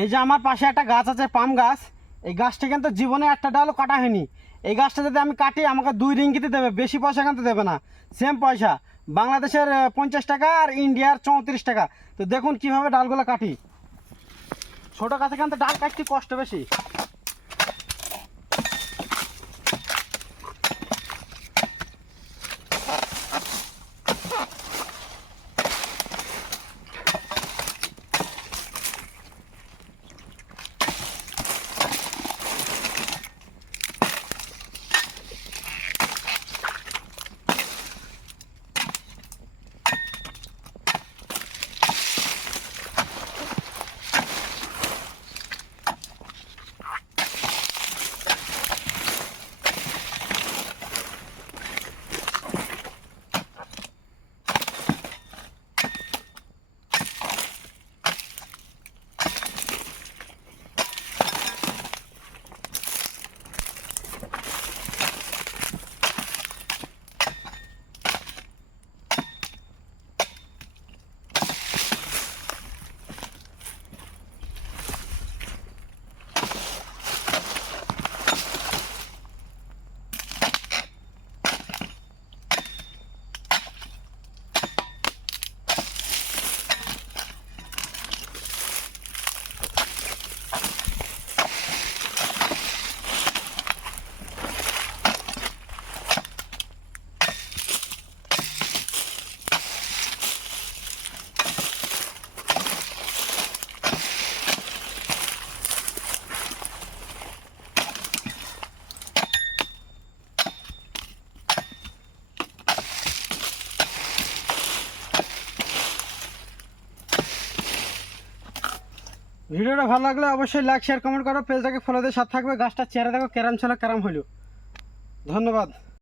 এই যে আমার পাশে একটা গাছ আছে, পাম গাছ। এই গাছটা কিন্তু জীবনে একটা ডালও কাটা হয়নি। এই গাছটা যদি আমি কাটি, আমাকে দুই রিঙ্গিতে দেবে, বেশি পয়সা কিন্তু দেবে না। সেম পয়সা। বাংলাদেশের পঞ্চাশ টাকা আর ইন্ডিয়ার চৌত্রিশ টাকা। তো দেখুন কীভাবে ডালগুলো কাটি। ছোটো গাছে কিন্তু ডাল কাটতে কষ্ট বেশি। ভিডিওটা ভালো লাগলে অবশ্যই লাইক শেয়ার কমেন্ট করো। পেজটাকে ফলো দিয়ে সাথে থাকবে। গাছটা চেহারা দেখো ক্যারাম ছিল ক্যারাম হলো ধন্যবাদ।